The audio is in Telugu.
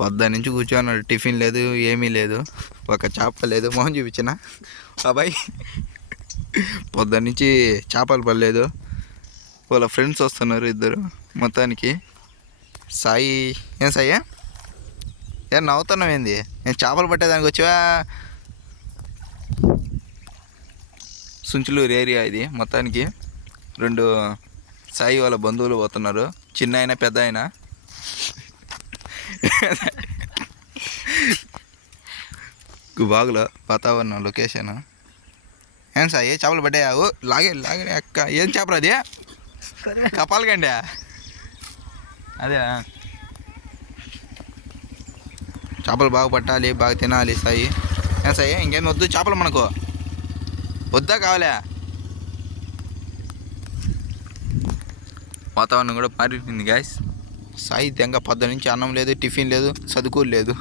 పొద్దున్న నుంచి కూర్చోన్నాడు. టిఫిన్ లేదు, ఏమీ లేదు, ఒక చేప లేదు. మొహం చూపించిన బాబాయ్. పొద్దున్న నుంచి చేపలు పడలేదు. వాళ్ళ ఫ్రెండ్స్ వస్తున్నారు ఇద్దరు. మొత్తానికి సాయి, ఏం సాయి ఏం నవ్వుతున్నావు ఏంది? నేను చేపలు పట్టేదానికి వచ్చావా? సుంచులూరు ఏరియా ఇది. మొత్తానికి 2 సాయి వాళ్ళ బంధువులు పోతున్నారు. చిన్న అయినా పెద్ద అయినా. బాగులో వాతావరణం, లొకేషన్. ఏం సాయి చేపలు పడ్డాయా? లాగే లాగే అక్క. ఏం చేపలు అది? కపాలకండి. అదే చేపలు బాగా పట్టాలి, బాగా తినాలి సాయి. ఏం సాయి ఇంకేం వద్దు చేపలు మనకు? వద్దా కావాలా? వాతావరణం కూడా మారిపోయింది గాయస్. సాయి దెంగ పొద్దు నుంచి అన్నం లేదు, టిఫిన్ లేదు, చదువుకోలేదు.